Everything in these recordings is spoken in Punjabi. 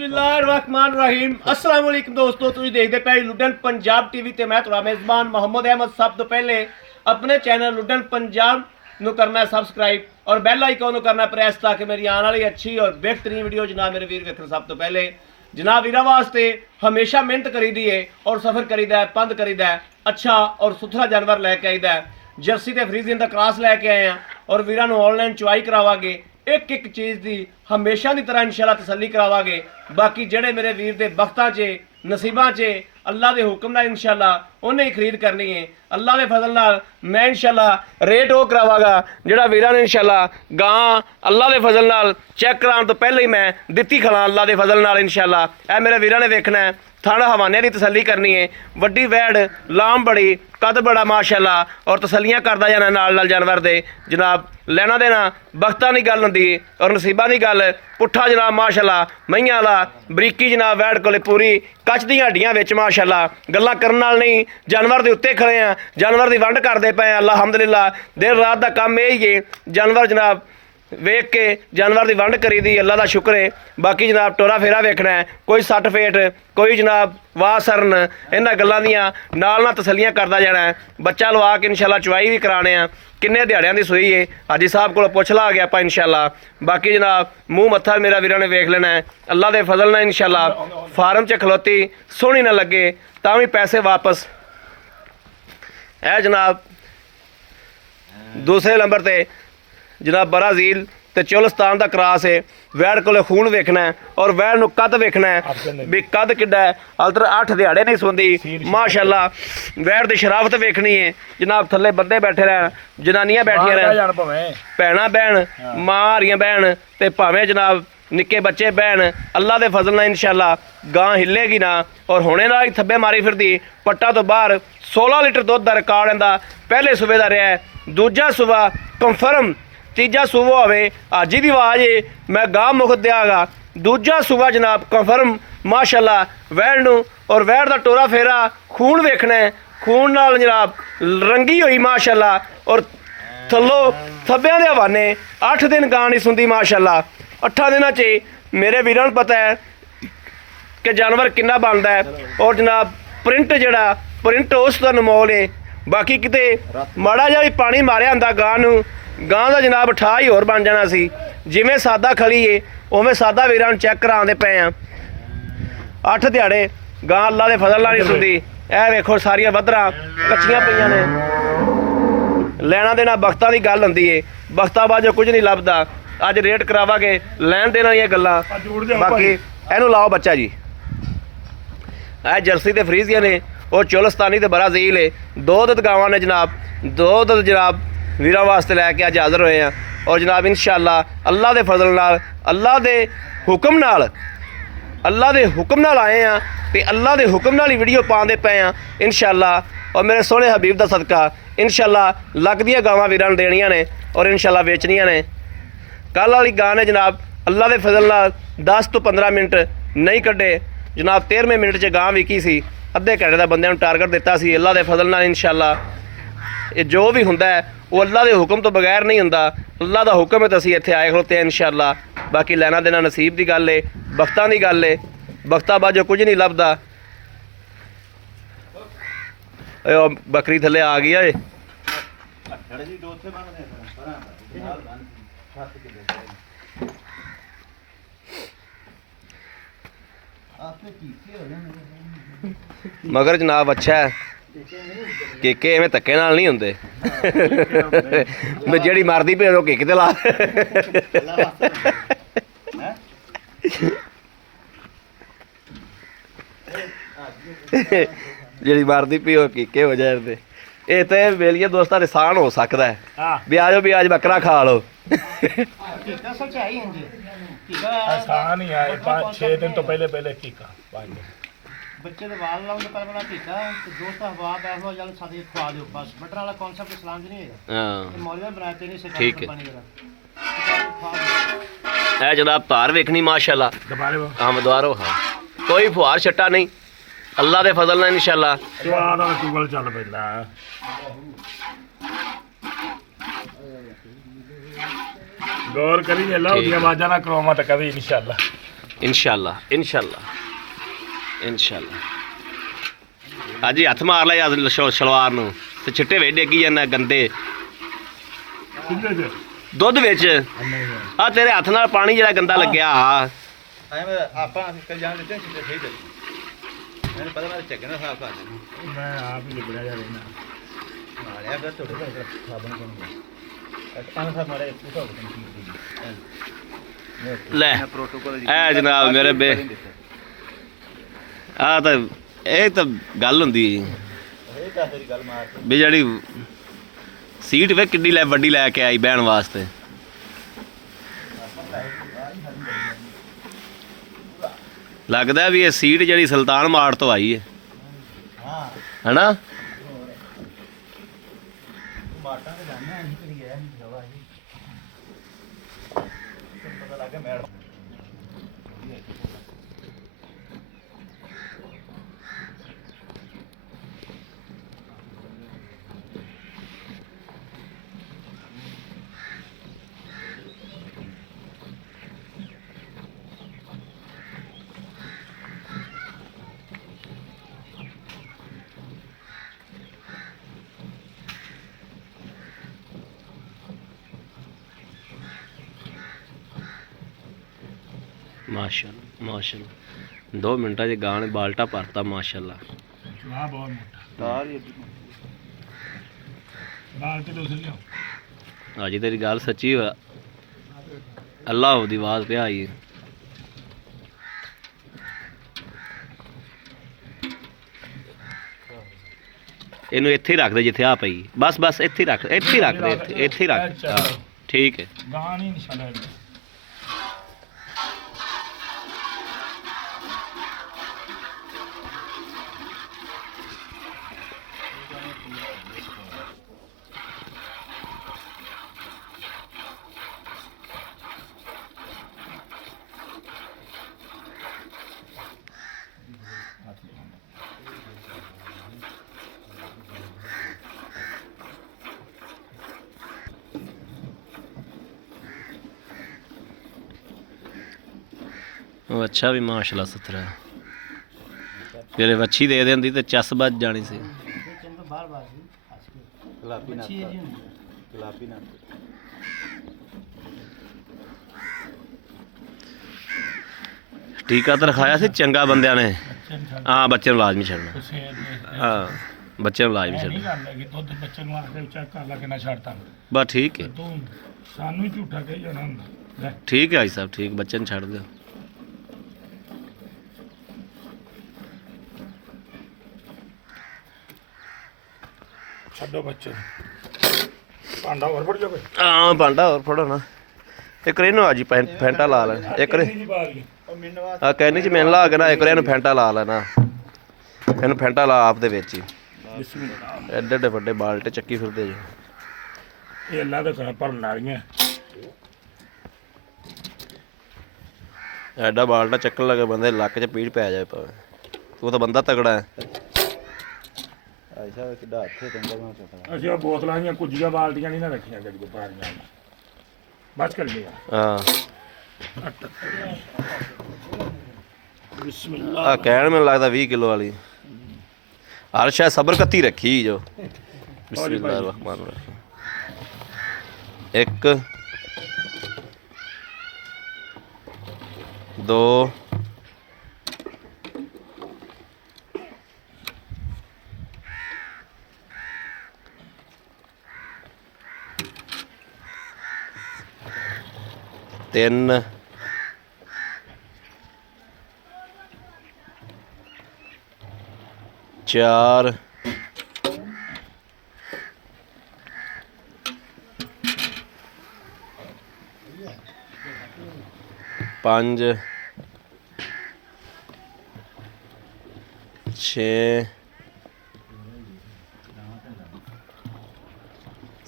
बिस्मिल्लाहिर्रहमानिर्रहीम अस्सलाम वालेकुम दोस्तों, तुसीं देखदे पए लुडन पंजाब टीवी ते मैं तुहाडा मेज़बान मोहम्मद अहमद। सब तो पहले अपने चैनल लुडन पंजाब ਨੂੰ करना सबसक्राइब और बैल आइकन ਨੂੰ करना प्रेस ताकि मेरी आने वाली अच्छी और बेहतरीन वीडियो जनाब मेरे वीर वेखण। सब तो पहले जनाब वीरा वास्ते हमेशा मेहनत करीदी है और सफ़र करीदा है, पंध करीदा है, अच्छा और सुथरा जानवर लैके आईदा है। जर्सी ते फ्रीजियन दा क्रॉस लैके आए हैं और वीरां नूं ऑनलाइन चुआई करावांगे। एक एक चीज़ की हमेशा की तरह इंशाल्लाह तसल्ली करावांगे। बाकी जेडे मेरे वीर दे बख्तां च नसीबां च अल्लाह के हुक्म नाल इंशाल्लाह उन्हें ही खरीद करनी है। अल्लाह के फजल नाल मैं इंशाल्लाह रेट वो करावांगा जेड़ा वीरां ने इंशाल्लाह गां अल्लाह के फजल नाल चेक कराने तो पहले ही मैं दित्ती खला अल्लाह के फजल नाल इंशाल्लाह। ए मेरे वीरां ने वेखना है, थाना हवाने की तसल्ली करनी है। वड्डी वैड़ लाम बड़ी कद बड़ा माशाल्लाह और तसल्लियां करदा जाना नाल नाल जानवर दे। जनाब लेना देना बख्तां की गल हुंदी और नसीबां की गल। पुट्ठा जनाब माशाल्लाह मईयां दा बरीकी जनाब वैड़ कोले पूरी कच दी हड्डियां विच माशाल्लाह। गल्लां करन नाल नहीं, जानवर दे उत्ते खड़े हैं, जानवर की वंड करते पे अल्हम्दुलिल्लाह। दिन रात का काम यही है, जानवर जनाब वेख के जानवर की वंड करी दी, अल्लाह का शुक्र है। बाकी जनाब टोरा फेरा वेखना है, कोई सट फेट कोई जनाब वाह सरन इन्हां गल्लां दियां नाल नाल तसल्लियां करदा जाना है। बच्चा लवा के इंशाल्लाह चुआई भी कराने आ। किन्ने दिहाड़ियां दी सूई है हाजी साहब को पुछ ला गया आपां इंशाल्लाह। बाकी जनाब मूँह मत्था मेरा वीरां ने वेख लेना है अल्लाह के फजल नाल इंशाल्लाह। फार्म च खलोती सोहनी ना लगे तां भी पैसे वापस। है जनाब दूसरे नंबर पर जनाब ब्राज़ील ते चोलिस्तान का क्रॉस है। वैड़ को खून वेखना है और वैड़ नूं कद वेखना है भी कद किड्डा है। अलतर 8 दिहाड़े नहीं सोंदी माशाल्लाह। वैड़ की शराफत वेखनी है जनाब। थल्ले बंदे बैठे रहन, जनानियां बैठियां रहन, भैणां बहन मां हरियां बहन ते भावें जनाब निक्के बच्चे बहन। अल्लाह के फजल नाल इंशाल्लाह गां हिलेगी ना और हुणे नाल ही थब्बे मारी फिरदी। पट्टा तो बाहर 16 लीटर दुध का रिकॉर्ड इहदा पहले सूबे का रहा है। दूजा सूबा कंफर्म, तीजा सूबा होवे हाजी दी आवाज़ है मैं गां मुख देंगा। दूजा सूबा जनाब कंफर्म माशाल्लाह। वैड़ नूं और वैड़ दा टोरा फेरा खून वेखना है, खून नाल जनाब रंगी हुई माशाल्लाह। और थल्लों थब्बियां दे हवाने 8 दिन गां नहीं सुनती माशाल्लाह। 8 दिनों च मेरे वीरां नूं पता है कि जानवर कितना बनता है और जनाब प्रिंट जड़ा प्रिंट उस दा नमोल है। बाकी किते माड़ा जिहा भी पानी मारिया हुंदा गां नूं, गां का जनाब ठा ही होर बन जाना सी। जिमें सादा खड़ी है उवें सादा वीरां चेक कराते पे हैं। 8 दिहाड़े गां अल्लाह के फजल नाल नहीं सुनती। ए वेखो सारियां वधरां कच्चियां पईयां ने। लैना देना बख्तां की गल हुंदी है, बख्तां बाजो कुछ नहीं लभदा। अज रेट करावांगे लैन देना दी गल्लां। बाकी इहनूं लाओ बच्चा जी। ए जर्सी ते फ्रीजियन ने और चोलिस्तानी ते ब्राज़ील है। 2 दुध गावां ने जनाब, 2 दुध जनाब वीरां वास्ते लैके अज हाज़र होए हैं। और जनाब इंशाल्लाह अल्लाह के फजल नाल अल्लाह के हुक्म नाल अल्लाह के हुक्म नाल आए हैं तो अल्लाह के हुक्म नाल ही वीडियो पाते पे हैं इंशाल्लाह। और मेरे सोहने हबीब का सदका इंशाल्लाह लख दियां गावां वीरां नूं देनियां ने और इंशाल्लाह वेचनियां ने। कल वाली गां ने जनाब अल्लाह के फजल नाल 10 तो 15 मिनट नहीं कड्डे जनाब। 13वें मिनट च गां विकी सी। अद्धे घंटे का बंदे टारगेट दिता सी। अल्लाह के फजल नाल इंशाल्लाह ये जो भी हुंदा है वो अल्लाह के हुक्म तो बगैर नहीं हुंदा। अल्लाह का हुक्म है तो असीं इत्थे आए खलोते हैं इंशाल्लाह। बाकी लैना देना नसीब की गल है, बख्तां की गल है। बख्तां बाजो कुछ नहीं लभदा। बकरी थल्ले आ गई है। मगर जनाब अच्छा है केके एवें धक्के नाल नहीं हुंदे। मैं जेड़ी मरदी पे ओ केके ते ला। जेड़ी मरदी पे ओ केके हो जाए ते ये तो वेलिए दोस्तां एहसान हो सकता है भी आज भी आज बकरा खा लो। आसान ही है 5-6 दिन तो पहले पहले टीका बच्चे ਦੇ ਵਾਲ ਲਾਉਣ ਤੋਂ ਪਹਿਲਾਂ ਟੀਕਾ ਤੇ ਦੋਸਤ ਹਵਾ ਬੈਠ ਲੋ ਜਲ ਸਾਡੀ ਖਵਾ ਦਿਓ ਬਸ। ਬਟਰ ਵਾਲਾ ਕਨਸੈਪਟ ਇਸਲਾਮ 'ਚ ਨਹੀਂ ਹੈਗਾ। ਹਾਂ ਇਹ ਮੌਲਵੀ ਬਣਾਏ ਤੇ ਨਹੀਂ ਸਿਖਾਉਂਦੇ ਠੀਕ ਹੈ। ਪਾਣੀ ਦਾ है जनाब तार वेखनी माशाल्लाह। दोबारा हाँ दोबारो हाँ कोई फुहार छट्टा नहीं अल्लाह के फजल नाल इंशाल्लाह। जवान वाला टूबल चल पैंदा गौर करी अल्लाह दी आवाज़ां ना करवावां तो कभी इंशाल्लाह। ਇਨਸ਼ਾਅੱਲਾ ਅੱਜ ਹੀ ਹੱਥ ਮਾਰ ਲਿਆ ਅੱਜ ਸ਼ਲਵਾਰ ਨੂੰ ਤੇ ਛਿੱਟੇ ਵੇ ਡੇਗੀ ਜਾਂਦਾ ਗੰਦੇ ਕਿੰਨੇ ਦੇ ਦੁੱਧ ਵਿੱਚ ਆ ਤੇਰੇ ਹੱਥ ਨਾਲ ਪਾਣੀ ਜਿਹੜਾ ਗੰਦਾ ਲੱਗਿਆ ਆ ਆਪਾਂ ਕੱਲ ਜਾਣ ਦਿੱਤੇ ਸਿੱਧੇ ਸਹੀ ਦੇ ਮੈਨੂੰ ਪਤਾ ਮੈਂ ਚੱਗਣਾ ਸਾਫ ਕਰ ਦੇਣਾ ਮੈਂ ਆਪ ਹੀ ਲਿਬੜਿਆ ਜਾ ਰਹਿਣਾ ਨਾਲਿਆ ਫਿਰ ਤੁਹਾਡੇ ਕੋਲ ਸਾਬਣ ਕੋਲ ਅਸਾਂ ਸਾ ਮਾਰੇ ਪੁੱਛੋ ਲੈ ਪ੍ਰੋਟੋਕਾਲ ਐ ਜਨਾਬ ਮੇਰੇ ਬੇ ਆ ਤਾਂ ਇਹ ਤਾਂ ਗੱਲ ਹੁੰਦੀ ਇਹ ਤਾਂ ਤੇਰੀ ਗੱਲ ਮਾਰ ਵੀ ਜਿਹੜੀ ਸੀਟ ਵੇ ਕਿੱਡੀ ਲੈ ਵੱਡੀ ਲੈ ਕੇ ਆਈ ਬਹਿਣ ਵਾਸਤੇ ਲੱਗਦਾ ਵੀ ਇਹ ਸੀਟ ਜਿਹੜੀ ਸੁਲਤਾਨ ਮਾਰਟ ਤੋਂ ਆਈ ਹੈ ਹਾਂ ਹੈਨਾ ਮਾਟਾਂ ਤੇ ਜਾਣਾ ਨਹੀਂ ਕਰੀ ਗਿਆ ਨਹੀਂ ਜਵਾ ਜੀ ਪਤਾ ਲੱਗਾ ਮੈਡਮ ਮਾਸ਼ਾਅੱਲਾ 2 ਮਿੰਟਾਂ 'ਚ ਗਾਂ ਨੇ ਬਾਲਟਾ ਭਰਤਾ ਮਾਸ਼ਾਅੱਲਾ ਵਾਹ ਬਹੁਤ ਮੋਟਾ ਤਾਰ ਹੀ ਨਾਲ ਤੇ ਦੂਸਰੀ ਲਿਆਓ ਅੱਜ ਤੇਰੀ ਗੱਲ ਸੱਚੀ ਹੋਇਆ ਅੱਲਾਹ ਦੀ ਆਵਾਜ਼ ਪਿਆ ਆਈ ਇਹਨੂੰ ਇੱਥੇ ਹੀ ਰੱਖ ਦੇ ਜਿੱਥੇ ਆ ਪਈ ਬਸ ਇੱਥੇ ਹੀ ਰੱਖ ਦੇ ਇੱਥੇ ਹੀ ਰੱਖ ਹਾਂ, ਠੀਕ ਹੈ ਗਾਂ ਨਹੀਂ ਨਿਸ਼ਾਨਾ ਉਹ ਅੱਛਾ ਵੀ ਮਾਸ਼ਾਅੱਲਾ ਸੁਥਰਾ ਫਿਰ ਵੱਛੀ ਦੇ ਦਿੰਦੀ ਤੇ ਚੱਸ ਵੱਜ ਜਾਣੀ ਸੀ ਚੰਦ ਬਾਰ ਬਾਰ ਜੀ ਖਾਸ ਕੇ ਗੁਲਾਬੀ ਨਾ ਗੁਲਾਬੀ ਨਾ ਟੀਕਾ ਤਾਂ ਰਖਾਇਆ ਸੀ ਚੰਗਾ ਬੰਦਿਆਂ ਨੇ ਹਾਂ ਬੱਚੇ ਨੂੰ ਲਾਜ਼ਮੀ ਛੱਡਣਾ ਹਾਂ ਬੱਚੇ ਨੂੰ ਲਾਜ਼ਮੀ ਨਹੀਂ ਛੱਡਣਾ ਗੱਲ ਹੈ ਕਿ ਦੁੱਧ ਬੱਚੇ ਨੂੰ ਆ ਕੇ ਚੈੱਕ ਕਰ ਲਾ ਕਿੰਨਾ ਛੱਡਤਾ ਬਸ ਠੀਕ ਹੈ ਤੂੰ ਸਾਨੂੰ ਹੀ ਝੂਠਾ ਕਹੀ ਜਾਣਾ ਹੁੰਦਾ ਲੈ ਠੀਕ ਹੈ ਭਾਈ ਸਾਹਿਬ ਠੀਕ ਬੱਚੇ ਨੂੰ ਛੱਡ ਦਿਓ ਛੱਡੋ ਬੱਚੇ ਭਾਂਡਾ ਹੋਰ ਫੜ ਜਾਵੇ ਹਾਂ ਭਾਂਡਾ ਹੋਰ ਫੜੋ ਨਾ ਇੱਕ ਇਹਨੂੰ ਆ ਜੀ ਫੈਂਟਾ ਲਾ ਲੈ ਇੱਕ ਨਹੀਂ ਬਾਰੀ ਉਹ ਮੈਨੂੰ ਆ ਕਹਿੰਦੀ ਚ ਮੈਨੂੰ ਲਾ ਕੇ ਨਾ ਇੱਕ ਇਹਨੂੰ ਫੈਂਟਾ ਲਾ ਲੈਣਾ ਇਹਨੂੰ ਫੈਂਟਾ ਲਾ ਆਪ ਦੇ ਵਿੱਚ ਹੀ ਬਿਸਮਿਲ੍ਲਾਹ ਐਡੇ ਐਡੇ ਵੱਡੇ ਬਾਲਟੇ ਚੱਕੀ ਫਿਰਦੇ ਜੀ ਇਹ ਅੱਲਾ ਦੇ ਘਰ ਭਰਨ ਵਾਲੀਆਂ ਐਡਾ ਬਾਲਟਾ ਚੱਕਣ ਲੱਗੇ ਬੰਦੇ ਲੱਕ 'ਚ ਪੀੜ ਪੈ ਜਾਏ ਭਾਵੇਂ ਤੂੰ ਤਾਂ ਬੰਦਾ ਤਗੜਾ ਹੈ ਐਸਾ ਕਿੱਡਾ ਹੱਥੇ ਤੰਦਾ ਮੈਂ ਪਤਾ ਅਸੀਂ ਉਹ ਬੋਤਲਾਂ ਦੀਆਂ ਕੁੱਜੀਆਂ ਬਾਲਟੀਆਂ ਨਹੀਂ ਨਾ ਰੱਖੀਆਂ ਗੱਡੀ ਕੋ ਪਾਰੀਆਂ ਬਚ ਕਰ ਲਿਆ ਹਾਂ ਬਿਸਮਿਲ੍ਲਾਹ ਆ ਕਹਿਣ ਮੈਨੂੰ ਲੱਗਦਾ 20 ਕਿਲੋ ਵਾਲੀ ਹਰ ਸ਼ਾਇਦ ਸਬਰ ਕੱਤੀ ਰੱਖੀ ਜੋ ਬਿਸਮਿਲ੍ਲਾਹਿਰ ਰਹਿਮਾਨਿਰ ਰਹੀਮ ਇੱਕ 2 3 4 5 6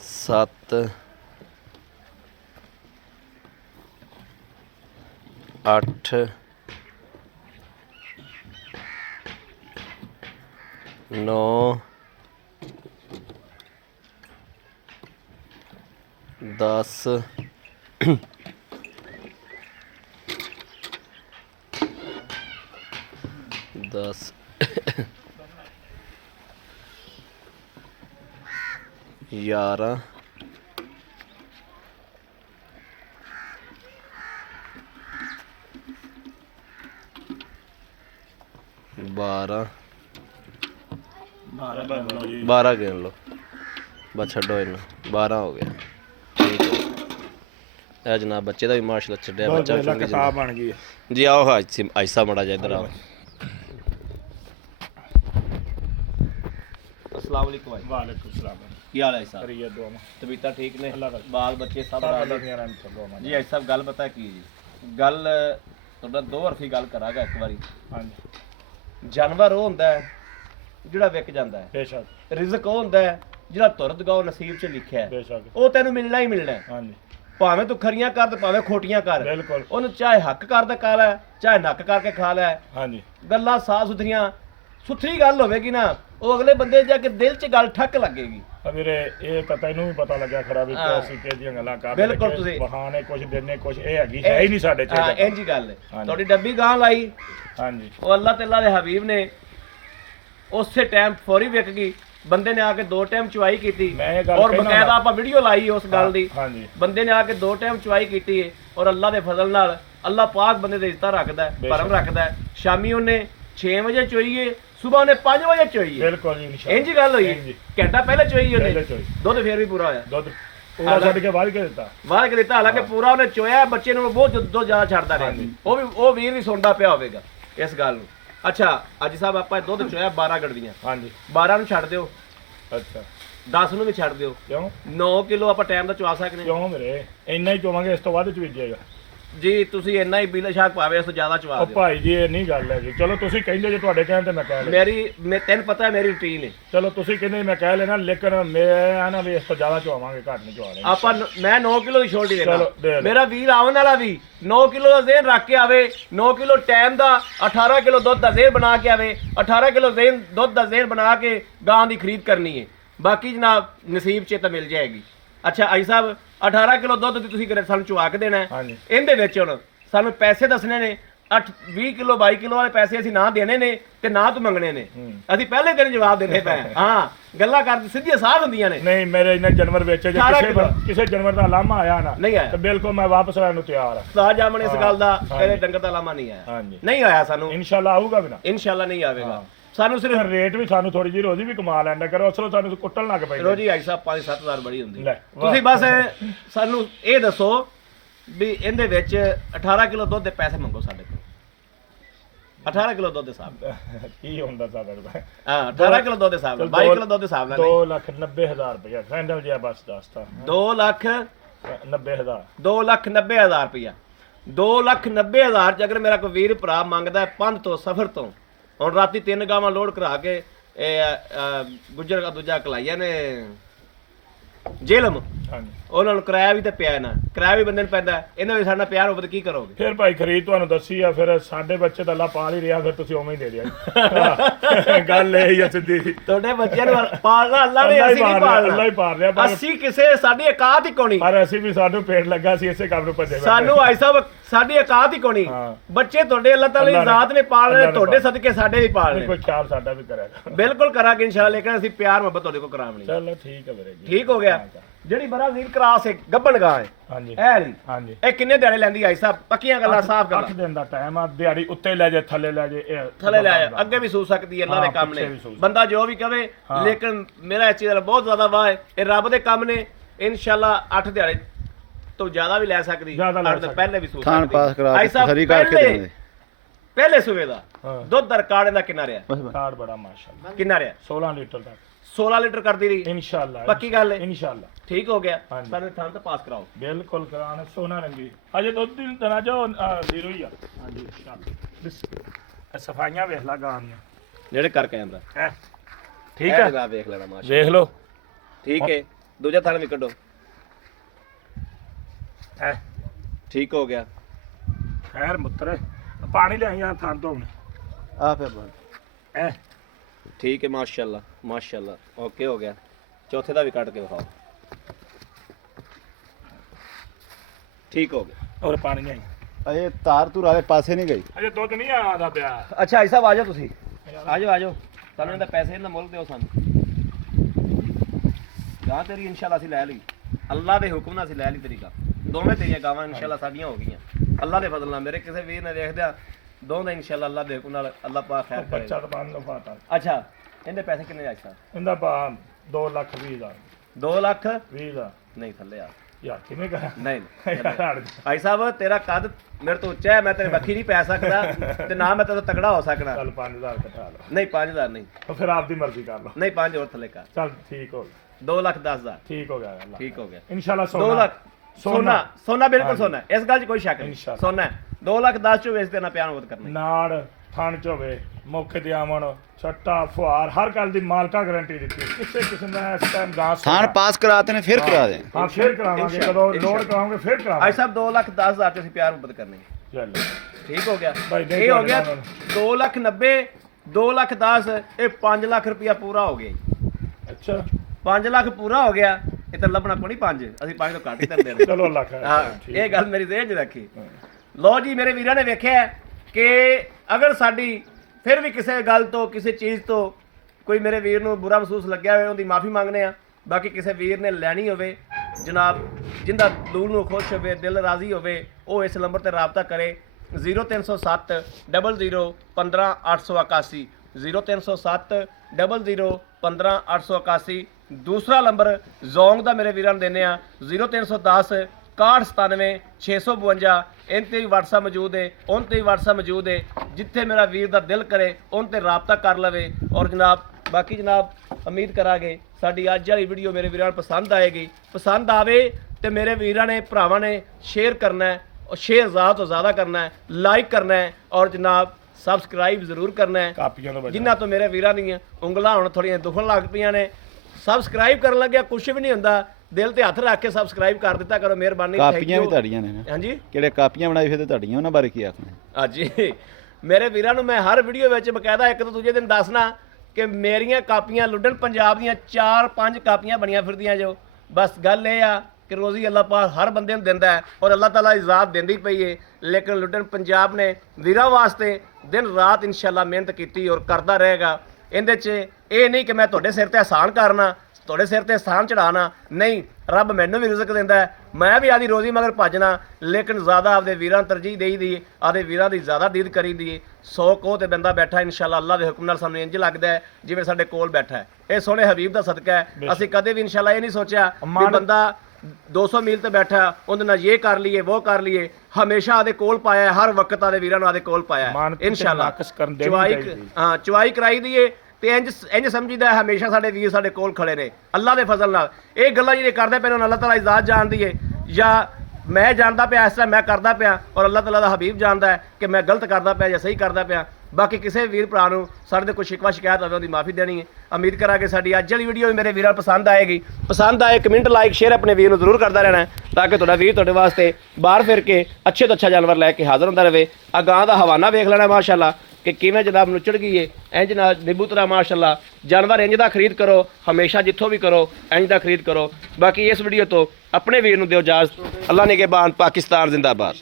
7 8 9 10 10 11 12 12 ਗਿਣ ਲਓ ਬਸ ਛੱਡੋ ਇਹਨੂੰ 12 ਹੋ ਗਿਆ ਠੀਕ ਹੈ ਇਹ ਜਨਾਬ ਬੱਚੇ ਦਾ ਵੀ ਮਾਸ਼ਾਅੱਲਾ ਛੱਡਿਆ ਬੱਚਾ ਚੁੰਗੀ ਕਿਤਾਬ ਬਣ ਗਈ ਹੈ। ਜੀ ਆਓ ਆਇਸਾ ਮੜਾ ਜਾ ਇਧਰ ਆਓ अस्सलाम वालेकुम भाई ਵਾਲੇਕੁਮ ਸਲਾਮ ਕੀ ਹਾਲ ਹੈ ਸਾਹਿਬ ਕਰੀਏ ਦੁਆ ਤਬੀਅਤਾਂ ਠੀਕ ਨੇ ਅੱਲਾ ਦਾ ਬਾਲ ਬੱਚੇ ਸਭ ਰਾਜੀ ਦੀਆਂ ਰਹਿਮ ਸਭੋ ਮਾਂ ਜੀ ਸਾਹਿਬ ਗੱਲ ਪਤਾ ਕੀ ਜੀ ਗੱਲ ਤੁਹਾਡਾ ਦੋ ਹਰਫੀ ਗੱਲ ਕਰਾਂਗਾ ਇੱਕ ਵਾਰੀ ਹਾਂਜੀ ਜਾਨਵਰ ਉਹ ਹੁੰਦਾ ਹੈ ਜਿਹੜਾ ਵਿਕ ਜਾਂਦਾ ਹੈ ਬੇਸ਼ੱਕ ਰਿਜ਼ਕ ਉਹ ਹੁੰਦਾ ਹੈ ਜਿਹੜਾ ਤੁਰਤ ਗਾਓ ਨਸੀਬ 'ਚ ਲਿਖਿਆ ਹੈ ਬੇਸ਼ੱਕ ਉਹ ਤੈਨੂੰ ਮਿਲਣਾ ਹੀ ਮਿਲਣਾ ਹੈ ਹਾਂਜੀ ਭਾਵੇਂ ਤੂੰ ਖਰੀਆਂ ਕਰ ਤੇ ਭਾਵੇਂ ਖੋਟੀਆਂ ਕਰ ਬਿਲਕੁਲ ਉਹਨੂੰ ਚਾਹੇ ਹੱਕ ਕਰਦਾ ਖਾ ਲੈ ਚਾਹੇ ਨੱਕ ਕਰਕੇ ਖਾ ਲੈ ਹਾਂਜੀ ਗੱਲਾਂ ਸਾਫ ਸੁਥਰੀਆਂ ਸੁਥਰੀ ਗੱਲ ਹੋਵੇਗੀ ਨਾ ਉਹ ਅਗਲੇ ਬੰਦੇ ਜਾ ਕੇ ਦਿਲ 'ਚ ਗੱਲ ਠੱਕ ਲੱਗੇਗੀ ਵੀਰੇ ਇਹ ਪਤਾ ਇਹਨੂੰ ਵੀ ਪਤਾ ਲੱਗਿਆ ਖਰਾ ਵੀ ਹਾਂ। ਅਸੀਂ ਕਿਹਦੀਆਂ ਗੱਲਾਂ ਕਰਦੇ ਬਿਲਕੁਲ ਕਿ ਤੁਸੀਂ- ਬਹਾਨੇ ਕੁਝ ਦਿਨੇ ਕੁਝ ਇਹ ਹੈਗੀ ਹੈ ਹੀ ਨਹੀਂ ਸਾਡੇ ਚ ਇਹ ਹਾਂ ਜਗ੍ਹਾ। ਇੰਜ ਹੀ ਗੱਲ ਹੈ ਹਾਂਜੀ। ਤੁਹਾਡੀ ਡੱਬੀ ਗਾਂ ਲਾਈ ਹਾਂਜੀ ਉਹ ਅੱਲਾਹ ਤਾਲਾ ਦੇ ਹਬੀਬ ਨੇ ਉਸੇ ਟਾਈਮ ਫੌਰੀ ਵਿਕ ਗਈ ਬੰਦੇ ਨੇ ਆ ਕੇ ਦੋ ਟਾਈਮ ਚੁਆਈ ਕੀਤੀ ਮੈਂ ਇਹ ਗੱਲ ਔਰ ਕਹਿਣਾ ਬਕਾਇਦਾ ਨਾ। ਆਪਾਂ ਵੀਡੀਓ ਲਾਈ ਉਸ ਗੱਲ ਦੀ ਹਾਂਜੀ ਬੰਦੇ ਨੇ ਆ ਕੇ ਦੋ ਟਾਈਮ ਚੁਆਈ ਕੀਤੀ ਹੈ ਔਰ ਅੱਲਾਹ ਦੇ ਫਜ਼ਲ ਨਾਲ ਅੱਲਾਹ ਪਾਕ ਬੰਦੇ ਦੇ ਇੱਜ਼ਤਾਂ ਰੱਖਦਾ ਹੈ ਬੇਸ਼ੱਕ। ਭਰਮ ਰੱਖਦਾ ਹੈ ਸ਼ਾਮੀ ਉਹਨੇ 6 ਵਜੇ ਚੋਈਏ ਸਵੇਰ ਉਹਨੇ 5 ਵਜੇ ਚੋਈਏ ਬਿਲਕੁਲ ਜੀ ਇਨਸ਼ਾਅੱਲਾ ਇੰਜ ਹੀ ਗੱਲ ਹੋਈ ਇੰਜ ਹੀ। ਘੰਟਾ ਪਹਿਲੇ ਚੋਈ ਉਹਨੇ ਪਹਿਲੇ ਚੋਈ। ਦੁੱਧ ਫੇਰ ਵੀ ਪੂਰਾ ਹੋਇਆ ਦੁੱਧ ਪੂਰਾ ਛੱਡ ਕੇ ਬਾਹਰ ਕੇ ਦਿੱਤਾ ਵਾਹ ਕੇ ਦਿੱਤਾ ਹਾਲਾਂਕਿ ਪੂਰਾ ਉਹਨੇ ਚੋਇਆ ਬੱਚੇ ਨੂੰ ਬਹੁਤ ਦੁੱਧ ਜ਼ਿਆਦਾ ਛੱਡਦਾ ਰਿਹਾ ਹਾਂਜੀ। ਉਹ ਵੀਰ ਵੀ ਸੁਣਦਾ ਪਿਆ ਹੋਵੇਗਾ ਇਸ ਗੱਲ ਨੂੰ ਅੱਛਾ ਅੱਜ ਸਾਹਿਬ ਆਪਾਂ ਇਹ ਦੁੱਧ ਚੋਇਆ 12 ਗੜਵੀਆਂ ਹਾਂਜੀ 12 ਨੂੰ ਛੱਡ ਦਿਓ ਅੱਛਾ 10 ਨੂੰ ਵੀ ਛੱਡ ਦਿਓ ਕਿਉਂ 9 ਕਿਲੋ ਆਪਾਂ ਟਾਈਮ ਦਾ ਚਵਾ ਸਕਦੇ ਹਾਂ ਕਿਉਂ ਵੀਰੇ ਇੰਨਾ ਹੀ ਚੋਵਾਂਗੇ ਇਸ ਤੋਂ ਵੱਧ ਚ ਵਿਜੇਗਾ ਜੀ ਤੁਸੀਂ ਇੰਨਾ ਹੀ ਬਿਲ ਸ਼ਾਕ ਪਾਵੇ ਇਸ ਤੋਂ ਜ਼ਿਆਦਾ ਚਵਾ ਉਹ ਦਿਓ ਭਾਈ ਜੀ ਇਹ ਨਹੀਂ ਗੱਲ ਹੈਗੀ ਚਲੋ ਤੁਸੀਂ ਕਹਿੰਦੇ ਜੇ ਤੁਹਾਡੇ ਕਹਿਣ ਤੇ ਮੈਂ ਕਹਿ ਲਿਆ ਮੈਂ ਤੈਨੂੰ ਪਤਾ ਹੈ ਮੇਰੀ ਰੁਟੀਨ ਹੈ ਚਲੋ ਤੁਸੀਂ ਕਹਿੰਦੇ ਮੈਂ ਕਹਿ ਲੈਣਾ ਲੇਕਿਨ ਮੈਂ ਨਾ ਵੀ ਇਸ ਤੋਂ ਜ਼ਿਆਦਾ ਚਵਾਵਾਂਗੇ ਘੱਟ ਨਹੀਂ ਚਵਾਣੇ ਆਪਾਂ ਮੈਂ 9 ਕਿਲੋ ਦੀ ਛੋਟੀ ਚਲੋ, ਦੇ ਦੇਣਾ ਲਓ। ਮੇਰਾ ਵੀਰ ਆਉਣ ਵਾਲਾ ਵੀ 9 ਕਿਲੋ ਦਾ ਜ਼ੇਨ ਰੱਖ ਕੇ ਆਵੇ 9 ਕਿਲੋ ਟਾਈਮ ਦਾ 18 ਕਿਲੋ ਦੁੱਧ ਦਾ ਜ਼ੇਨ ਬਣਾ ਕੇ ਆਵੇ 18 ਕਿਲੋ ਦੁੱਧ ਦਾ ਜ਼ੇਨ ਬਣਾ ਕੇ ਗਾਂ ਦੀ ਖਰੀਦ ਕਰਨੀ ਹੈ ਬਾਕੀ ਜਨਾਬ ਨਸੀਬ 'ਚ ਤਾਂ ਮਿਲ ਜਾਏਗੀ ਅੱਛਾ ਆਈ ਸਾਹਿਬ 18 ਕਿਲੋ ਦੁੱਧ ਦੀ ਤੁਸੀਂ ਸਾਨੂੰ ਚੁਆ ਕੇ ਦੇਣਾ ਹੈ ਹਾਂਜੀ ਇਹਦੇ ਵਿੱਚ ਹੁਣ ਸਾਨੂੰ ਪੈਸੇ ਦੱਸਣੇ ਨੇ 20 ਕਿਲੋ 22 ਕਿਲੋ ਵਾਲੇ ਪੈਸੇ ਅਸੀਂ ਨਾ ਦੇਣੇ ਨੇ ਤੇ ਨਾ ਤੂੰ ਮੰਗਣੇ ਨੇ ਅਸੀਂ ਪਹਿਲੇ ਦਿਨ ਜਵਾਬ ਦਿੰਦੇ ਪਏ ਹਾਂ ਗੱਲਾਂ ਕਰਦੇ ਸਿੱਧੀਆਂ ਸਾਫ਼ ਹੁੰਦੀਆਂ ਨੇ ਨਹੀਂ ਮੇਰੇ ਇਹਨਾਂ ਜਾਨਵਰ ਵੇਚੇ ਜੇ 18 ਕਿਸੇ ਜਾਨਵਰ ਦਾ ਲਾਮਾ ਆਇਆ ਨਾ ਨਹੀਂ ਆਇਆ ਤੇ ਬਿਲਕੁਲ ਮੈਂ ਵਾਪਸ ਲੈਣ ਨੂੰ ਤਿਆਰ ਹਾਂ ਸਾਜ ਜਾਮਣ ਇਸ ਗੱਲ ਦਾ ਹਾਂ, ਤੇਰੇ ਡੰਗਰ ਦਾ ਲਾਮਾ ਨਹੀਂ ਆਇਆ ਹਾਂਜੀ ਨਹੀਂ ਆਇਆ ਸਾਨੂੰ ਇਨਸ਼ਾਅੱਲਾ ਆਊਗਾ ਵੀ ਨਾ ਇਨਸ਼ਾਅੱਲਾ ਨਹੀਂ ਆਵੇਗਾ ਹਾਂ। ਸਾਨੂੰ ਸਿਰਫ ਰੇਟ ਵੀ ਸਾਨੂੰ ਥੋੜੀ ਜਿਹੀ ਰੋਜ਼ੀ ਵੀ ਕਮਾ ਲੈਂਦਾ ਕਰੋ ਅਸਲੋਂ ਸਾਨੂੰ ਕੁੱਟਣ ਲੱਗ ਪਈ ਰੋਜੀ ਆਈ ਸਾਹਿਬ 5-7000 ਬੜੀ ਹੁੰਦੀ ਲੈ, ਵਾਹ। ਤੁਸੀਂ ਬਸ ਸਾਨੂੰ ਇਹ ਦੱਸੋ ਵੀ ਇਹਦੇ ਵਿੱਚ 18 ਕਿਲੋ ਦੁੱਧ ਦੇ ਪੈਸੇ ਮੰਗੋ ਸਾਡੇ ਕੋਲ 18 ਕਿਲੋ ਦੁੱਧ ਦੇ ਹਿਸਾਬ ਕੀ ਹੁੰਦਾ ਸਾਡਾ ਰੁਪਏ ਹਾਂ 18 ਕਿਲੋ ਦੁੱਧ ਦੇ ਹਿਸਾਬ ਨਾਲ 22 ਕਿਲੋ ਦੁੱਧ ਦੇ ਹਿਸਾਬ ਨਾਲ 2,90,000 ਰੁਪਏ ਫੈਂਡਲ ਜਿਆ ਬਸ ਦੱਸਤਾ 2 ਲੱਖ 90,000 2,90,000 ਰੁਪਇਆ 2,90,000 ਚ ਅਗਰ ਮੇਰਾ ਕੋਈ ਵੀਰ ਭਰਾ ਮੰਗਦਾ ਹੈ ਪੰਧ ਤੋਂ ਸਫ਼ਰ ਤੋਂ ਹੁਣ ਰਾਤੀ 3 ਗਾਵਾਂ ਲੋਡ ਕਰਾ ਕੇ ਇਹ ਗੁੱਜਰ ਦਾ ਦੂਜਾ ਕਲਾਈਆਂ ਨੇ ਜੇਲਮ ਹਾਂਜੀ ਉਹਨਾਂ ਨੂੰ ਕਿਰਾਇਆ ਵੀ ਤੇ ਪਿਆ ਨਾ ਕਿਰਾਇਆ ਵੀ ਬੰਦੇ ਨੂੰ ਪੈਂਦਾ ਹੈ। ਇਹਨਾਂ ਵਿੱਚ ਸਾਡਾ ਪਿਆਰ ਹੋਵੇ ਤਾਂ ਕੀ ਕਰੋਗੇ ਫਿਰ ਭਾਈ ਖਰੀਦ ਤੁਹਾਨੂੰ ਦੱਸੀ ਆ ਫਿਰ ਸਾਡੇ ਬੱਚੇ ਤਾਂ ਅੱਲਾ ਪਾਲ ਹੀ ਰਿਹਾ ਫਿਰ ਤੁਸੀਂ ਉਵੇਂ ਹੀ ਦੇ ਦਿਆ ਗੱਲ ਇਹ ਹੀ ਆ ਸਿੱਧੀ ਤੁਹਾਡੇ ਬੱਚਿਆਂ ਨੂੰ ਪਾਲਣਾ ਅੱਲਾ ਨੇ ਅੱਲਾ ਹੀ ਅਸੀਂ ਨਹੀਂ ਪਾਲ ਰਿਹਾ, ਅੱਲਾ ਪਾਲਣਾ ਹੀ ਪਾਲ ਰਿਹਾ ਪਰ ਅਸੀਂ ਕਿਸੇ ਸਾਡੀ ਔਕਾਤ ਹੀ ਕੋਣੀ ਪਰ ਅਸੀਂ ਵੀ ਸਾਨੂੰ ਪੇਟ ਲੱਗਾ ਸੀ ਇਸੇ ਕੰਮ ਨੂੰ ਭੱਜੇ ਫਿਰਦੇ। ਸਾਨੂੰ ਆਈ ਸਾਹਿਬ ਸਾਡੀ ਔਕਾਤ ਹੀ ਕੋਣੀ ਹਾਂ। ਬੱਚੇ ਤੁਹਾਡੇ ਅੱਲਾਹ ਤਾਲਾ ਦੀ ਅੱਲਾ ਨੇ- ਜ਼ਾਤ ਨੇ ਪਾਲਣੇ ਅੱਲਾ ਨੇ ਤੁਹਾਡੇ ਸਦਕੇ ਸਾਡੇ ਵੀ ਪਾਲਣੇ ਕੋਈ ਖਿਆਲ ਸਾਡਾ ਵੀ ਕਰਿਆ ਬਿਲਕੁਲ ਕਰਾਂਗੇ ਇਨਸ਼ਾਅੱਲਾ ਲੇਕਿਨ ਅਸੀਂ ਪਿਆਰ ਮੁਹੱਬਤ ਤੁਹਾਡੇ ਕੋਲ ਕਰਾਵਣੀ ਚਲੋ ਠੀਕ ਹੈ ਵੀਰੇ ਜੀ ਠੀਕ ਹੋ ਗਿਆ ਜਿਹੜੀ ਬਰਾਜ਼ੀਲ ਕਰਾਸ ਹੈ ਗੱਬਣ ਗਾਂ ਹੈ ਹਾਂਜੀ ਇਹ ਲਈ ਹਾਂਜੀ ਇਹ ਕਿੰਨੇ ਦਿਹਾੜੇ ਲੈਂਦੀ ਆਈ ਸਾਹਿਬ ਪੱਕੀਆਂ ਗੱਲਾਂ ਸਾਫ਼ 8 ਗੱਲਾਂ ਦਿਨ ਦਾ ਟਾਈਮ ਆ ਦਿਹਾੜੀ ਉੱਤੇ ਲੈ ਜੇ ਥੱਲੇ ਲੈ ਜੇ ਇਹ ਥੱਲੇ ਲੈ ਆਇਆ ਅੱਗੇ ਵੀ ਸੂ ਸਕਦੀ ਹੈ ਅੱਲਾ ਦੇ ਹਾਂ, ਕੰਮ ਨੇ ਪਿੱਛੇ ਵੀ ਸੂ ਸਕਦੀ। ਬੰਦਾ ਜੋ ਵੀ ਕਵੇ ਹਾਂ। ਲੇਕਿਨ ਮੇਰਾ ਇਸ ਚੀਜ਼ ਦਾ ਬਹੁਤ ਜ਼ਿਆਦਾ ਵਾਹ ਹੈ ਇਹ ਰੱਬ ਦੇ ਕੰਮ ਨੇ ਇਨਸ਼ਾਅੱਲਾ 8 ਦਿਹਾੜੇ ਤੋਂ ਜ਼ਿਆਦਾ ਵੀ ਲੈ ਸਕਦੀ ਜ਼ਿਆਦਾ ਲੈ 8 ਦਿਨ ਸਕਦੀ। ਪਹਿਲੇ ਵੀ ਸੂ ਥਾਣ ਸਕਦੀ ਪਾਸ ਕਰਾ ਆਈ ਕੇ ਸਾਹਿਬ ਖਰੀ ਕਰਕੇ ਪਹਿਲੇ- ਦੇਵਾਂਗੇ ਪਹਿਲੇ ਸੂਵੇ ਦਾ ਹਾਂ। ਦੁੱਧ ਦਾ ਰਿਕਾਰਡ ਇਹਦਾ ਕਿੰਨਾ ਰਿਹਾ ਕਾਰਡ ਬੜਾ ਮਾਸ਼ਾਅੱਲਾ ਕਿੰਨਾ ਰਿਹਾ 16 ਲੀਟਰ ਦਾ 16 ਲੀਟਰ ਕਰਦੀ ਰਹੀ ਇਨਸ਼ਾਅੱਲਾ ਪੱਕੀ ਗੱਲ ਹੈ ਇਨਸ਼ਾਅੱਲਾ ਠੀਕ ਹੋ ਗਿਆ ਹਾਂਜੀ। ਸਾਨੂੰ ਥਾਂ ਤਾਂ ਪਾਸ ਕਰਾਓ ਬਿਲਕੁਲ ਕਰਾਣ ਸੋਨਾ ਰੰਗੀ ਅਜੇ ਦੁੱਧ ਦਿਨ ਤਨਾ ਜੋ ਜ਼ੀਰੋ ਹੀ ਆ ਹਾਂਜੀ ਇਹ ਸਫਾਈਆਂ ਵੇਖ ਲਾ ਗਾਂ ਦੀਆਂ ਜਿਹੜੇ ਕਰਕੇ ਆਂਦਾ ਹੈਂ। ਠੀਕ ਹੈ ਜਨਾਬ ਵੇਖ ਲੈਣਾ ਮਾਸ਼ਾ ਵੇਖ ਲਓ ਠੀਕ ਹੈ ਦੂਜਾ ਥਾਂ ਵੀ ਕੱਢੋ ਹੈ ਠੀਕ ਹੋ ਗਿਆ ਖੈਰ ਮੁੱਤਰ ਪਾਣੀ ਲਿਆਈਆਂ ਥਾਂ ਤੋਂ ਆ ਫਿਰ ਬਣ ਐ ਠੀਕ ਹੈ ਮਾਸ਼ਾਅੱਲਾ ਮਾਸ਼ਾਅੱਲਾ ਓਕੇ ਹੋ ਗਿਆ ਚੌਥੇ ਦਾ ਵੀ ਕੱਢ ਕੇ ਵਿਖਾਓ ਠੀਕ ਹੋ ਗਿਆ ਔਰ ਪਾਣੀ ਲਿਆਈ ਇਹ ਤਾਰ ਤੂਰ ਵਾਲੇ ਪਾਸੇ ਨਹੀਂ ਗਈ। ਅਜੇ ਦੁੱਧ ਨਹੀਂ ਆਉਂਦਾ ਪਿਆ। ਅੱਛਾ ਭਾਈ ਸਾਹਿਬ ਆ ਜਾਓ ਤੁਸੀਂ, ਆ ਜਾਓ ਸਾਨੂੰ ਇਹਦਾ ਪੈਸੇ ਇਹਨਾਂ ਮੁੱਲ ਦਿਓ ਸਾਨੂੰ। ਗਾਂ ਤੇਰੀ ਇਨਸ਼ਾਅੱਲਾ ਅਸੀਂ ਲੈ ਲਈ, ਅੱਲਾ ਦੇ ਹੁਕਮ ਨਾਲ ਅਸੀਂ ਲੈ ਲਈ ਤੇਰੀ ਗਾਂ। ਦੋਵੇਂ ਤੇਰੀਆਂ ਗਾਵਾਂ ਇਨਸ਼ਾਅੱਲਾ ਸਾਡੀਆਂ ਹੋ ਗਈਆਂ ਅੱਲਾ ਦੇ ਫਜ਼ਲ ਨਾਲ। ਮੇਰੇ ਕਿਸੇ ਵੀਰ ਨੇ ਦੇਖਦਿਆ ਦੋਵੇਂ ਇਨਸ਼ਾਅੱਲਾ ਅੱਲਾ ਦੇ ਹੁਕਮ ਨਾਲ ਅੱਲਾ ਪਾਕ ਖੈਰ ਕਰੇ। ਬੱਚਾ ਤਾਂ ਬੰਨ ਲਫਾਤਾ। ਅੱਛਾ ਇਹਦੇ ਪੈਸੇ ਕਿੰਨੇ ਆ ਸਾਹਿਬ? ਇਹਦਾ ਪਾ 2,20,000 2 ਲੱਖ 20,000 ਨਹੀਂ ਥੱਲੇ ਆ। ਯਾਰ ਕਿਵੇਂ ਕਰਾਂ? ਨਹੀਂ ਯਾਰ ਭਾਈ ਸਾਹਿਬ ਤੇਰਾ ਕੱਦ ਮੇਰੇ ਤੋਂ ਉੱਚਾ ਹੈ, ਮੈਂ ਤੇਰੇ ਵੱਖੀ ਨਹੀਂ ਪੈ ਸਕਦਾ ਤੇ ਨਾ ਮੈਂ ਤੇਰੇ ਤੋਂ ਤਕੜਾ ਹੋ ਸਕਦਾ। ਚੱਲ 5,000 ਘਟਾ ਲਓ। ਨਹੀਂ 5000 ਨਹੀਂ, ਉਹ ਫਿਰ ਆਪਦੀ ਮਰਜ਼ੀ ਕਰ ਲਓ। ਨਹੀਂ 5 ਹੋਰ ਥੱਲੇ ਕਰ। ਚੱਲ ਠੀਕ ਹੋ ਗਿਆ। 2,10,000 ਠੀਕ ਹੋ ਗਿਆ ਅੱਲਾ। ਠੀਕ ਹੋ ਗਿਆ। ਇਨਸ਼ਾਅੱਲਾ 2 ਲੱਖ ਸੋਨਾ, ਸੋਨਾ ਬਿਲਕੁਲ ਹਾਂਜੀ। ਸੋਨਾ ਹੈ, ਇਸ ਗੱਲ 'ਚ ਕੋਈ ਸ਼ੱਕ ਨਹੀਂ। ਇਨਸ਼ਾਅੱਲਾ। ਸੋਨਾ 2,10,000 ਚੋਂ ਵੇਚ ਦੇਣਾ ਪਿਆਰ ਬਹੁਤ ਕਰਨਾ। ਨਾੜ ਥਣ ਚ ਹੋਵੇ, ਮੌਕੇ ਤੇ ਆਵਣ, ਛੱਟਾ ਫੁਹਾਰ, ਹਰ ਗੱਲ ਦੀ ਮਾਲਕਾ ਗਾਰੰਟੀ ਦਿੱਤੀ। ਕਿਸੇ ਕਿਸਮ ਦਾ ਇਸ ਟਾਈਮ ਗਾਂ ਥਾਣ ਪਾਸ ਕਰਾਤੇ ਨੇ ਫਿਰ ਕਰਾ ਦੇ। ਹਾਂ ਫਿਰ ਕਰਾਵਾਂਗੇ, ਕਦੋਂ ਲੋਡ ਕਰਾਵਾਂਗੇ ਫਿਰ ਭਾਈ ਕਰਾਵਾਂਗੇ। ਸਾਹਿਬ 2,10,000 ਚ ਅਸੀਂ ਪਿਆਰ ਮੁਹੱਬਤ ਕਰਨੀ। ਚੱਲ ਠੀਕ ਹੋ ਗਿਆ। ਭਾਈ ਨਹੀਂ ਇਹ ਹੋ ਗਿਆ ਕਰਨਾ 2,90,000 2,10,000 ਇਹ 5 ਲੱਖ ਰੁਪਇਆ ਪੂਰਾ ਹੋ ਗਿਆ। ਅੱਛਾ 5 ਲੱਖ ਪੂਰਾ ਹੋ ਗਿਆ। ਇਹ ਤਾਂ ਲੱਭਣਾ ਕੋਈ ਨਹੀਂ 5, ਅਸੀਂ 5 ਤੋਂ ਘੱਟ ਹੀ ਦਿੰਦੇ ਨੇ। ਚਲੋ ਅੱਲਾ ਖੈਰ ਹਾਂ ਠੀਕ। ਇਹ ਗੱਲ ਮੇਰੀ ਜ਼ਿਹਨ 'ਚ ਰੱਖੀ। ਲੋ ਜੀ ਮੇਰੇ ਵੀਰਾਂ ਨੇ ਵੇਖਿਆ ਕਿ ਅਗਰ ਸਾਡੀ ਫਿਰ ਵੀ ਕਿਸੇ ਗੱਲ ਤੋਂ ਕਿਸੇ ਚੀਜ਼ ਤੋਂ ਕੋਈ ਮੇਰੇ ਵੀਰ ਨੂੰ ਬੁਰਾ ਮਹਿਸੂਸ ਲੱਗਿਆ ਹੋਵੇ ਉਹਦੀ ਮਾਫੀ ਮੰਗਦੇ ਆ। ਬਾਕੀ ਕਿਸੇ ਵੀਰ ਨੇ ਲੈਣੀ ਹੋਵੇ ਜਨਾਬ, ਜਿੰਦਾ ਦਿਲ ਨੂੰ ਖੁਸ਼ ਹੋਵੇ, ਦਿਲ ਰਾਜ਼ੀ ਹੋਵੇ, ਉਹ ਇਸ ਨੰਬਰ ਤੇ ਰਾਬਤਾ ਕਰੇ 0307 00 15 881 0307 00 15 881। ਦੂਸਰਾ ਨੰਬਰ ਜ਼ੋਂਗ ਦਾ ਮੇਰੇ ਵੀਰਾਂ ਨੂੰ ਦਿੰਦੇ ਆ 0310 6197 652। ਇਨ ਤੇ ਵੀ WhatsApp ਮੌਜੂਦ ਹੈ, ਉਨ ਤੇ ਵੀ WhatsApp ਮੌਜੂਦ ਹੈ। ਜਿੱਥੇ ਮੇਰਾ ਵੀਰ ਦਾ ਦਿਲ ਕਰੇ ਉਨ ਤੇ ਰਾਬਤਾ ਕਰ ਲਵੇ। ਔਰ ਜਨਾਬ ਬਾਕੀ ਜਨਾਬ ਉਮੀਦ ਕਰਾਂਗੇ ਸਾਡੀ ਅੱਜ ਵਾਲੀ ਵੀਡੀਓ ਮੇਰੇ ਵੀਰਾਂ ਨੂੰ ਪਸੰਦ ਆਏਗੀ। ਪਸੰਦ ਆਵੇ ਤੇ ਮੇਰੇ ਵੀਰਾਂ ਨੇ ਭਰਾਵਾਂ ਨੇ ਸ਼ੇਅਰ ਕਰਨਾ ਹੈ, ਔਰ ਸ਼ੇਅਰ ਜ਼ਿਆਦਾ ਤੋਂ ਜ਼ਿਆਦਾ ਕਰਨਾ ਹੈ, ਲਾਈਕ ਕਰਨਾ ਹੈ ਔਰ ਜਨਾਬ ਸਬਸਕ੍ਰਾਈਬ ਜ਼ਰੂਰ ਕਰਨਾ ਹੈ। ਕਾਪੀਆਂ ਤੋਂ ਬਚਣਾ। ਜਿਨ੍ਹਾਂ ਤੋਂ ਮੇਰੇ ਵੀਰਾਂ ਦੀਆਂ ਉਂਗਲਾਂ ਹੁਣ ਥੋੜੀਆਂ ਦੁਖਣ ਲੱਗ ਪਈਆਂ ਨੇ। ਸਬਸਕ੍ਰਾਈਬ ਕਰਨ ਲੱਗਿਆ ਕੁਝ ਵੀ ਨਹੀਂ ਹੁੰਦਾ, ਦਿਲ ਤੇ ਹੱਥ ਰੱਖ ਕੇ ਸਬਸਕ੍ਰਾਈਬ ਕਰ ਦਿੱਤਾ ਕਰੋ, ਮਿਹਰਬਾਨੀ। ਕਾਪੀਆਂ ਵੀ ਤੁਹਾਡੀਆਂ ਨੇ ਨਾ। ਹਾਂਜੀ ਕਿਹੜੇ ਕਾਪੀਆਂ ਬਣਾਈ ਫਿਰ ਤੁਹਾਡੀਆਂ, ਉਹਨਾਂ ਬਾਰੇ ਕੀ ਆਖਣਾ? ਹਾਂਜੀ ਮੇਰੇ ਵੀਰਾਂ ਨੂੰ ਮੈਂ ਹਰ ਵੀਡੀਓ ਵਿੱਚ ਬਕਾਇਦਾ ਇੱਕ ਤੋਂ ਦੂਜੇ ਦਿਨ ਦੱਸਣਾ ਕਿ ਮੇਰੀਆਂ ਕਾਪੀਆਂ ਲੁੱਡਨ ਪੰਜਾਬ ਦੀਆਂ 4-5 ਕਾਪੀਆਂ ਬਣੀਆਂ ਫਿਰਦੀਆਂ ਜੋ। ਬਸ ਗੱਲ ਇਹ ਆ ਕਿ ਰੋਜ਼ੀ ਅੱਲਾਹ ਪਾਕ ਹਰ ਬੰਦੇ ਨੂੰ ਦਿੰਦਾ ਹੈ ਔਰ ਅੱਲਾਹ ਤਾਲਾ ਇਜ਼ਾਤ ਦਿੰਦੀ ਪਈ ਹੈ। ਲੇਕਿਨ ਲੁੱਡਨ ਪੰਜਾਬ ਨੇ ਵੀਰਾਂ ਵਾਸਤੇ ਦਿਨ ਰਾਤ ਇਨਸ਼ਾਅੱਲਾ ਮਿਹਨਤ ਕੀਤੀ ਔਰ ਕਰਦਾ ਰਹੇਗਾ। ਇਹਦੇ 'ਚ ਇਹ ਨਹੀਂ ਕਿ ਮੈਂ ਤੁਹਾਡੇ ਸਿਰ ਤੇ ਆਸਾਨ ਕਰਨਾ, ਤੁਹਾਡੇ ਸਿਰ ਤੇ ਆਸਾਨ ਚੜਾਉਣਾ, ਨਹੀਂ। ਰੱਬ ਮੈਨੂੰ ਵੀ ਰਿਜ਼ਕ ਦਿੰਦਾ ਹੈ, ਮੈਂ ਵੀ ਆਦੀ ਰੋਜ਼ੀ ਮਗਰ ਭੱਜਣਾ, ਲੇਕਿਨ ਜ਼ਿਆਦਾ ਆਪਦੇ ਵੀਰਾਂ ਨੂੰ ਤਰਜੀਹ ਦੇਈ ਦੀ, ਆਪਦੇ ਵੀਰਾਂ ਦੀ ਜ਼ਿਆਦਾ ਦੀਦ ਕਰੀ ਦੀ। 100 ਕੋਹ ਤੇ ਬੰਦਾ ਬੈਠਾ ਇਨਸ਼ਾਅੱਲਾ ਅੱਲਾਹ ਦੇ ਹੁਕਮ ਨਾਲ ਸਾਨੂੰ ਇੰਜ ਲੱਗਦਾ ਹੈ ਜਿਵੇਂ ਸਾਡੇ ਕੋਲ ਬੈਠਾ ਹੈ। ਇਹ ਸੋਹਣੇ ਹਬੀਬ ਦਾ ਸਦਕਾ ਹੈ। ਅਸੀਂ ਕਦੇ ਵੀ ਇਨਸ਼ਾਅੱਲਾ ਇਹ ਨਹੀਂ ਸੋਚਿਆ ਕਿ ਬੰਦਾ 200 ਮੀਲ ਤੇ ਬੈਠਾ ਉਹਦੇ ਨਾਲ ਇਹ ਕਰ ਲਈਏ ਉਹ ਕਰ ਲਈਏ। ਹਮੇਸ਼ਾ ਆਦੇ ਕੋਲ ਪਾਇਆ ਹੈ, ਹਰ ਵਕਤ ਆਦੇ ਵੀਰਾਂ ਨੂੰ ਆਦੇ ਕੋਲ ਪਾਇਆ ਹੈ ਇਨਸ਼ਾਅੱਲਾ। ਚੁਆਈ ਕਰਾਈ ਦੀਏ ਤੇ ਇੰਜ ਸਮਝੀਦਾ ਹਮੇਸ਼ਾ ਸਾਡੇ ਵੀਰ ਸਾਡੇ ਕੋਲ ਖੜੇ ਨੇ ਅੱਲਾ ਦੇ ਫਜ਼ਲ ਨਾਲ। ਇਹ ਗੱਲਾਂ ਜਿਹੜੇ ਕਰਦੇ ਪਏ ਨੇ ਅੱਲਾਹ ਤਾਲਾ ਇਜ਼ਾਤ ਜਾਣਦੀ ਹੈ, ਜਾਂ ਮੈਂ ਜਾਣਦਾ ਪਿਆ ਇਸ ਤਰ੍ਹਾਂ ਮੈਂ ਕਰਦਾ ਪਿਆ ਔਰ ਅੱਲਾਹ ਤਾਲਾ ਦਾ ਹਬੀਬ ਜਾਣਦਾ ਹੈ ਕਿ ਮੈਂ ਗਲਤ ਕਰਦਾ ਪਿਆ ਜਾਂ ਸਹੀ ਕਰਦਾ ਪਿਆ। ਬਾਕੀ ਕਿਸੇ ਵੀਰ ਭਰਾ ਨੂੰ ਸਾਡੇ ਤੇ ਕੋਈ ਸ਼ਿਕਵਾ ਸ਼ਿਕਾਇਤ ਹੋਵੇ ਉਹਦੀ ਮਾਫੀ ਦੇਣੀ ਹੈ। ਉਮੀਦ ਕਰਾਂਗੇ ਸਾਡੀ ਅੱਜ ਵਾਲੀ ਵੀਡੀਓ ਵੀ ਮੇਰੇ ਵੀਰਾਂ ਨੂੰ ਪਸੰਦ ਆਏਗੀ। ਪਸੰਦ ਆਏ ਕਮੈਂਟ ਲਾਈਕ ਸ਼ੇਅਰ ਆਪਣੇ ਵੀਰ ਨੂੰ ਜ਼ਰੂਰ ਕਰਦਾ ਰਹਿਣਾ ਤਾਂ ਕਿ ਤੁਹਾਡਾ ਵੀਰ ਤੁਹਾਡੇ ਵਾਸਤੇ ਬਾਹਰ ਫਿਰ ਕੇ ਅੱਛੇ ਤੋਂ ਅੱਛਾ ਜਾਨਵਰ ਲੈ ਕੇ ਹਾਜ਼ਰ ਹੁੰਦਾ ਰਹੇ। ਆ ਗਾਂ ਦਾ ਹਵਾਨਾ ਵੇਖ ਲੈਣਾ ਮਾਸ਼ਾਅੱਲਾ ਕਿ ਕਿਵੇਂ ਜਨਾਬ ਨੁੱਚੜ ਗਈ ਏ। ਇੰਜ ਨਾਲ ਨਿੰਬੂ ਤਰ੍ਹਾਂ ਮਾਸ਼ਾਅੱਲਾ ਜਾਨਵਰ ਇੰਜ ਦਾ ਖਰੀਦ ਕਰੋ, ਹਮੇਸ਼ਾ ਜਿੱਥੋਂ ਵੀ ਕਰੋ ਇੰਜ ਦਾ ਖਰੀਦ ਕਰੋ। ਬਾਕੀ ਇਸ ਵੀਡੀਓ ਤੋਂ ਆਪਣੇ ਵੀਰ ਨੂੰ ਦਿਓ ਇਜਾਜ਼ਤ। ਅੱਲਾ ਨਿਗਹਿਬਾਨ, ਪਾਕਿਸਤਾਨ ਜ਼ਿੰਦਾਬਾਦ।